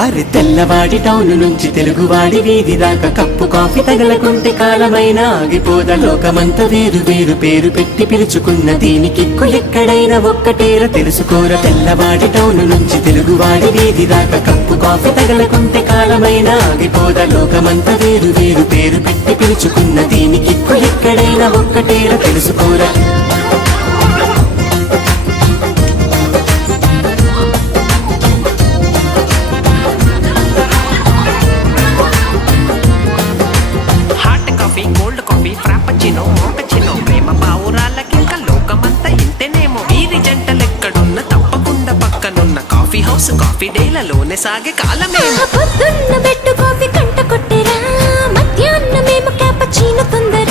అరే తెల్లవాడి టౌన్ నుంచి తెలుగువాడి వీధి దాకా కప్పు కాఫీ తగలకుంటే కాలమైనా ఆగిపోద. లోకమంతా వేరు వేరు పేరు పెట్టి పిలుచుకున్న దీనికిక్కు ఎక్కడైనా ఒక్కటేర తెలుసుకోర. తెల్లవాడి టౌన్ నుంచి తెలుగువాడి వీధి దాకా కప్పు కాఫీ తగలకుంటే కాలమైనా ఆగిపోద. లోకమంతా వేరు వేరు పేరు పెట్టి పిలుచుకున్న దీనికిక్కు ఎక్కడైనా ఒక్కటేర తెలుసుకోర. కోల్డ్ కాఫీ ఫ్రాపచినో మోకచినో ప్రేమ పావురాలకింక లోకమంతా ఇంతేనేమో. వీరి జంటలెక్కడున్న తప్పకుండా పక్కనున్న కాఫీ హౌస్ కాఫీ డేలలోనే సాగే కాలమేమో. పొద్దున్న బెట్టు కాఫీ కంట కొట్టేరా, మధ్యాహ్నమేమో క్యాపచీనో తొందర.